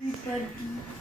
But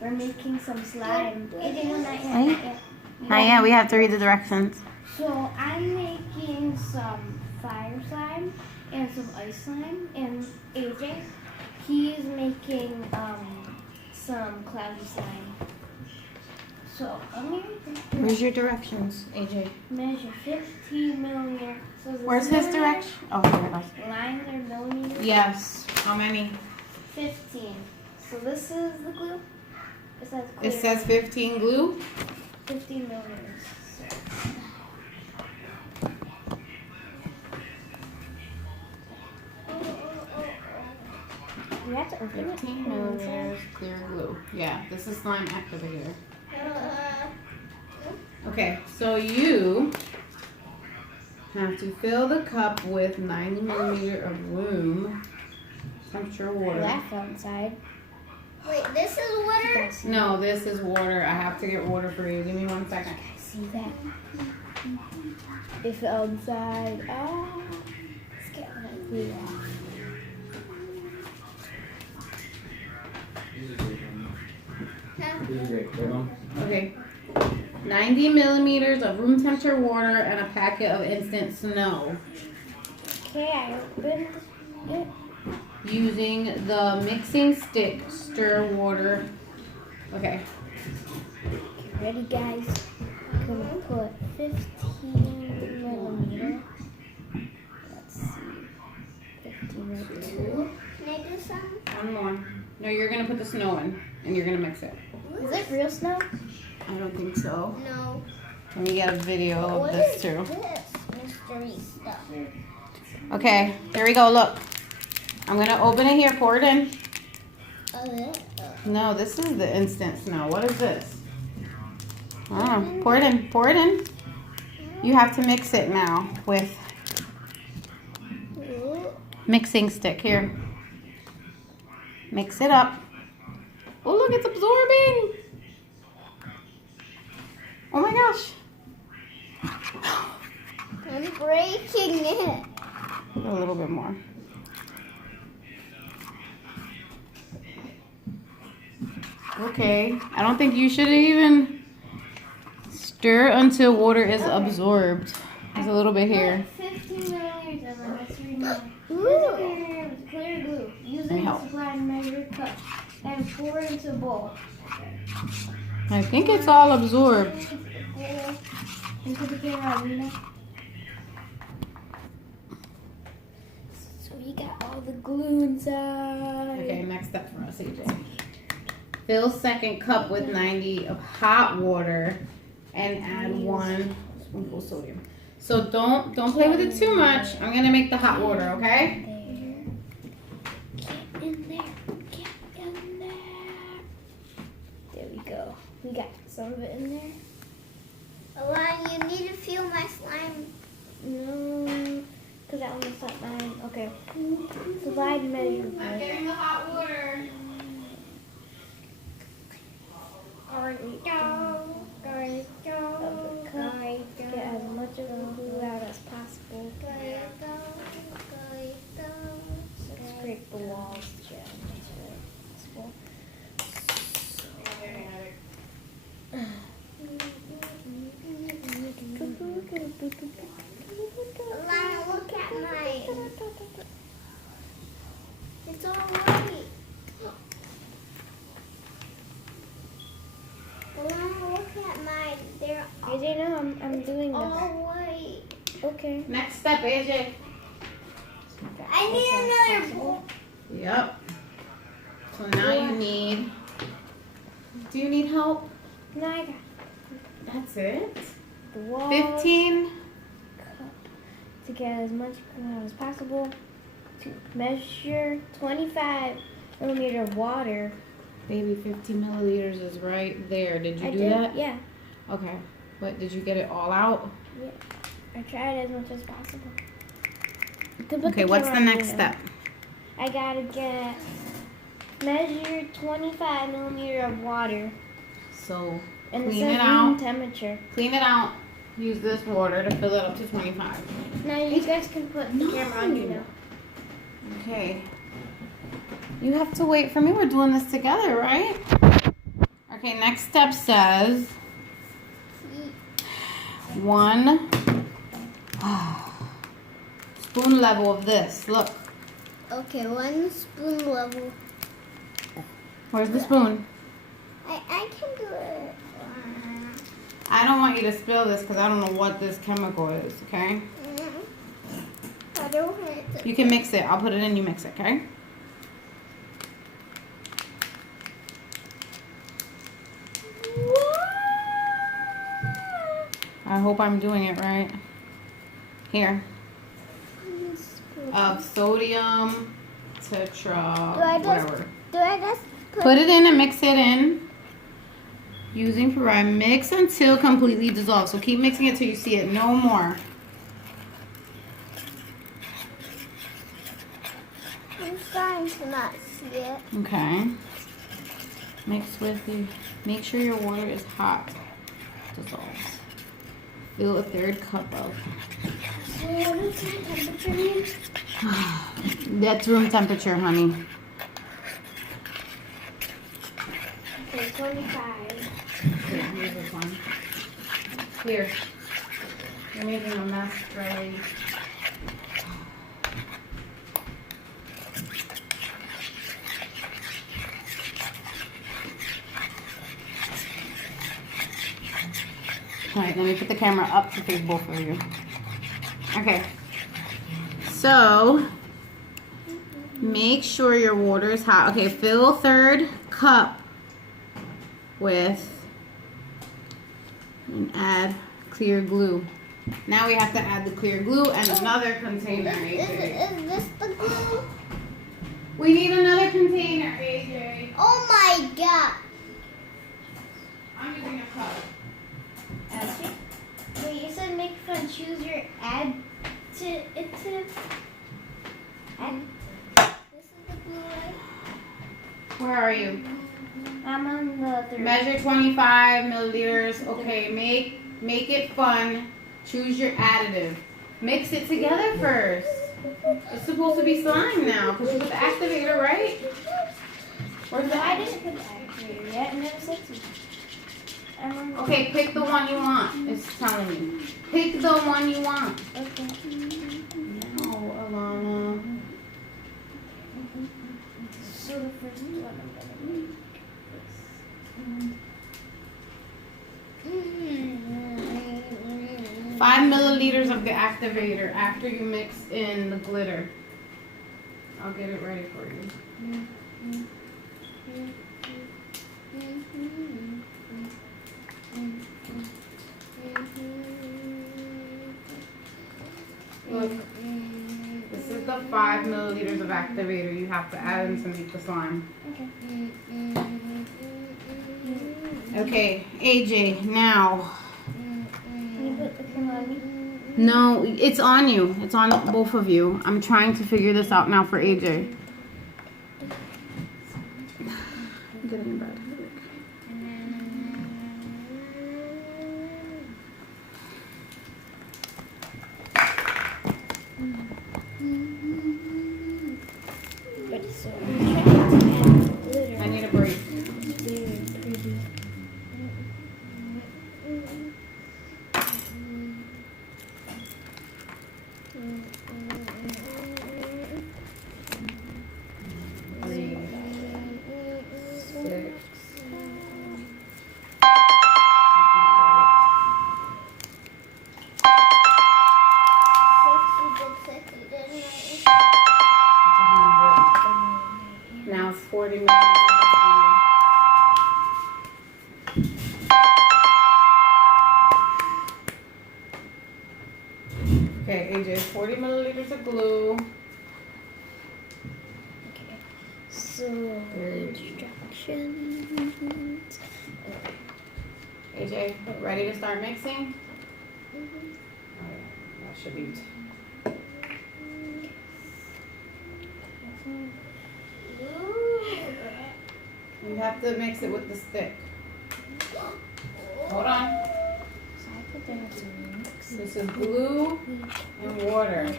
we're making some slime. Not yet. Not yet. We have to read the directions. So I'm making some fire slime and some ice slime, and AJ, he is making some cloudy slime. So I'm gonna Where's your directions, AJ? measure 15 millimeters. So Where's his direction? Oh, here it goes. Lines are millimeters. Yes. How many? 15. So this is the glue. It says clear. It says 15 glue. 15 millimeters. You have to open 15 it. millimeters clear glue. Yeah, this is slime activator. Okay, so you have to fill the cup with 90 millimeter of room temperature water. Left outside. Wait, this is water? No, this is water. I have to get water for you. Give me 1 second. See that? If outside. Ah. Let's get my glue off. Okay. 90 millimeters of room temperature water and a packet of instant snow. Okay, I opened it. Using the mixing stick, stir water. Okay. Okay, ready, guys? I'm gonna put 15 millimeter. Let's see. 15 millimeter. Can I do some? One more. No, you're gonna put the snow in, and you're gonna mix it. Is it real snow? I don't think so. No. Let me get a video of What this is too. this mystery stuff? Okay, here we go. Look, I'm gonna open it here. Pour it in. No, this is the instant snow. What is this? Oh, pour it in. Pour it in. You have to mix it now with mixing stick here. Mix it up. Oh, look, it's absorbing. Oh my gosh. I'm breaking it. A little bit more. Okay, I don't think you should even stir until water is absorbed. There's a little bit here. 15 millimeters of let's read more. Ooh. Clear glue. Use Let me it help. to supply and measure cup. And pour it into a bowl. I think it's all absorbed. Into the camera, Lena. So you got all the glue inside. Okay, next step for us, AJ. Fill second cup with 90 of hot water and add 1 spoonful sodium. So don't play with it too much. I'm gonna make the hot water, okay? Get in there. Get in there. There we go. We got some of it in there. Alana, you need to feel my slime. No, because that one is not mine. Okay. Divide measurement. getting the hot water. Get as much of the glue out as possible. Scrape the walls to get as much of it Alana, look at mine. It's all white. Alana, look at mine. They're AJ, no, I'm doing all this. white. Okay. Next step, AJ. I need another bowl. Yep. So now you need. Do you need help? No, I got That's it. the walls. 15. Cup to get as much glue out as possible. To measure 25 millimeter of water. Baby, 15 milliliters is right there. Did you I do did, that? yeah. Okay. But did you get it all out? Yeah. I tried as much as possible. Okay, what's the next step? I gotta measure 25 millimeter of water. So And it clean says it room out. temperature. Clean it out. Use this water to fill it up to 25. Now you guys can put the camera on you now. Okay. You have to wait for me. We're doing this together, right? Okay, next step says 1 spoon level of this. Look. Okay, 1 spoon level. Where's the spoon? I can do it. I don't want you to spill this because I don't know what this chemical is, okay? I don't want it to. You can mix it. I'll put it in, you mix it, okay? I hope I'm doing it right. Here. Of sodium tetra, whatever. Do I just Put it in and mix it in. Using Puree. Mix until completely dissolved. So keep mixing it till you see it. No more. I'm starting to not see it. Okay. Mix with the. Make sure your water is hot. Dissolves. Fill a 1/3 cup of. So what is the temperature mean? That's room temperature, honey. Okay, 25. Here, here's this one. Here. You're making a mess, Riley. Alright, let me put the camera up to face both of you. Okay. So, make sure your water is hot. Okay, fill 1/3 cup with and add clear glue. Now we have to add the clear glue and another container, AJ. Is this the glue? We need another container, AJ. Oh my god. I'm using a cup. Wait, you said make fun. Choose your add to it to. Add. This is the glue, right? Where are you? I'm on the 3rd. Measure 25 milliliters. Okay, make it fun. Choose your additive. Mix it together first. It's supposed to be slime now because you put the activator, right? Where's the I activator? didn't put the activator yet, and never said to. I'm on the Okay, pick the one you want. It's telling you. Pick the one you want. Okay. No, Alana. So the first one I'm gonna make is 5 milliliters of the activator after you mix in the glitter. I'll get it ready for you. Look, this is the 5 milliliters of activator you have to add in to make the slime. Okay, AJ, now. Can you put the cream on me? No, it's on you. It's on both of you. I'm trying to figure this out now for AJ. I'm getting in bed. But so I'm trying to add glitter. I need a break. Very pretty. Now it's 40 milliliters. Okay, AJ, 40 milliliters of glue. So instructions. AJ, ready to start mixing? Alright, that should be. You have to mix it with the stick. Hold on. This is glue and water.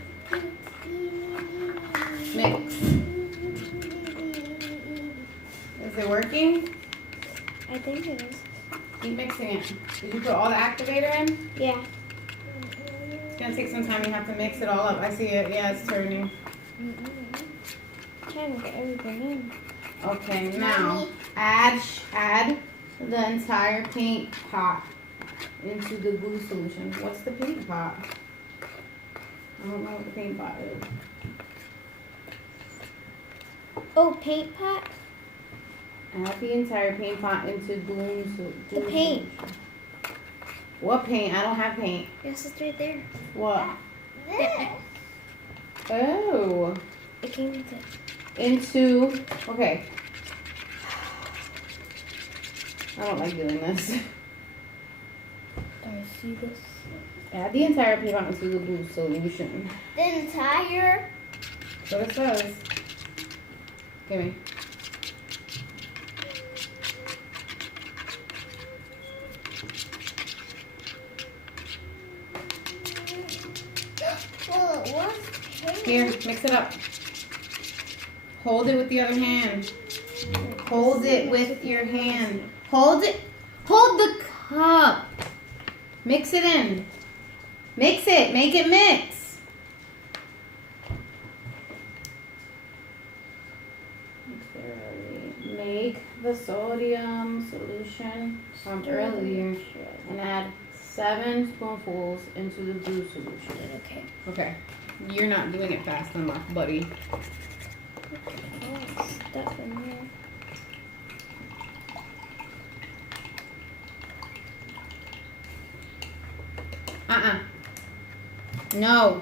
Mix. Is it working? I think it is. Keep mixing it. Did you put all the activator in? Yeah. It's gonna take some time. You have to mix it all up. I see it. Yeah, it's turning. Trying to get everything in. Okay, now add the entire paint pot into the glue solution. What's the paint pot? I don't know what the paint pot is. Oh, paint pot? Add the entire paint pot into glue The paint. solution. What paint? I don't have paint. Yes, it's right there. What? This. Oh. It came with it. Into, okay. I don't like doing this. Do I see this? Add the entire paint pot into the glue solution. The entire. That's what it says. Give me. Well, it was paint. Here, mix it up. Hold it with the other hand. Hold it with your hand. Hold it. Hold the cup. Mix it in. Mix it. Make it mix. Make the sodium solution from earlier and add 7 spoonfuls into the glue solution. Okay. Okay. You're not doing it fast enough, buddy. Oh, it's stuff in here. No.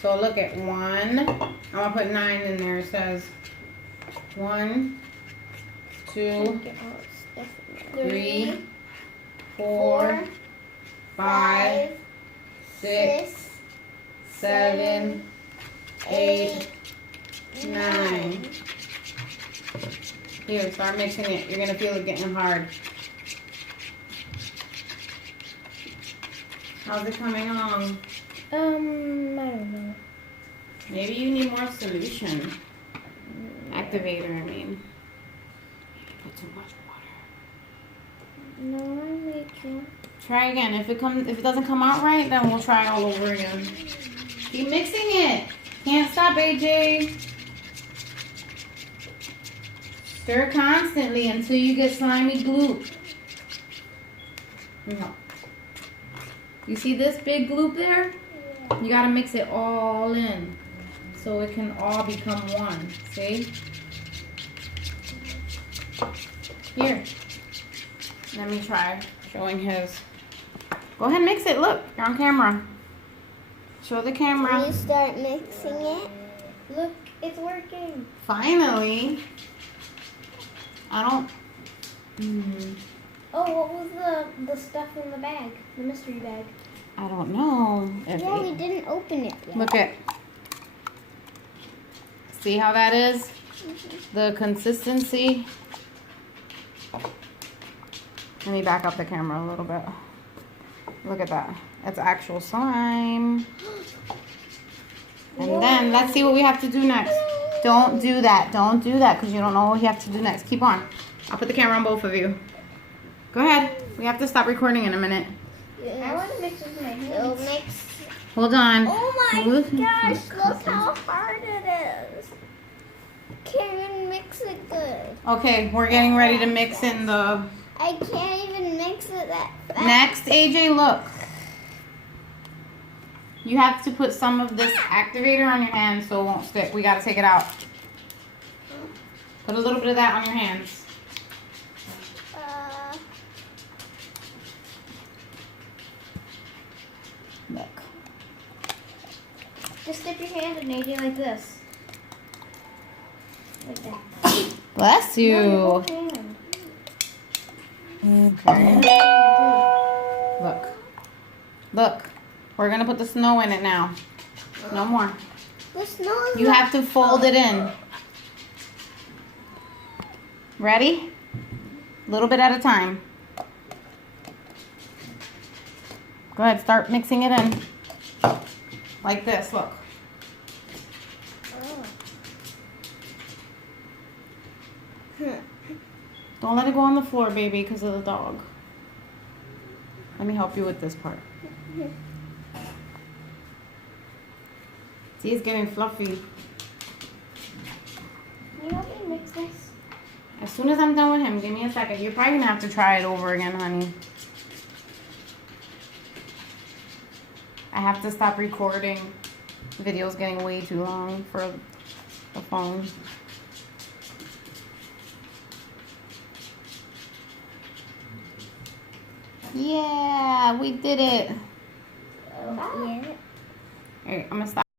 So look at 1. I'm gonna put 9 in there. It says 1, 2, Get all the stuff in there. 3, 4, 5, 6, 7, 8, 9. Here, start mixing it. You're gonna feel it getting hard. How's it coming along? I don't know. Maybe you need more solution. Activator, I mean. Put too much water. No, I'm making. Try again. If it doesn't come out right, then we'll try all over again. Keep mixing it. Can't stop, AJ. Stir constantly until you get slimy gloop. No. You see this big gloop there? You gotta mix it all in so it can all become one. See? Here. Let me try showing his. Go ahead and mix it. Look, you're on camera. Show the Can camera. you start mixing it? Look, it's working. Finally. I don't. Oh, what was the stuff in the bag? The mystery bag. I don't know. If Yeah, it- we didn't open it yet. Look at. See how that is? The consistency. Let me back up the camera a little bit. Look at that. That's actual slime. And then let's see what we have to do next. Don't do that. Don't do that because you don't know what you have to do next. Keep on. I'll put the camera on both of you. Go ahead. We have to stop recording in a minute. I want to mix with my It'll hands. mix. Hold on. Oh my Look- gosh, look how hard it is. Can't even mix it good. Okay, we're getting ready to mix in the... I can't even mix it that fast. Next, AJ, look. You have to put some of this activator on your hands so it won't stick. We gotta take it out. Put a little bit of that on your hands. Look. Just dip your hand in AJ like this. Like that. Bless No, your whole you. hand. Okay. Look. Look. We're gonna put the snow in it now. No more. The snow is You not- have to fold it in. Ready? A little bit at a time. Go ahead, start mixing it in. Like this, look. Oh. Don't let it go on the floor, baby, because of the dog. Let me help you with this part. See, it's getting fluffy. Can you help me mix this? As soon as I'm done with him, give me a second. You're probably gonna have to try it over again, honey. I have to stop recording. The video's getting way too long for the phone. Yeah, we did it. Yeah. All right, I'm gonna stop.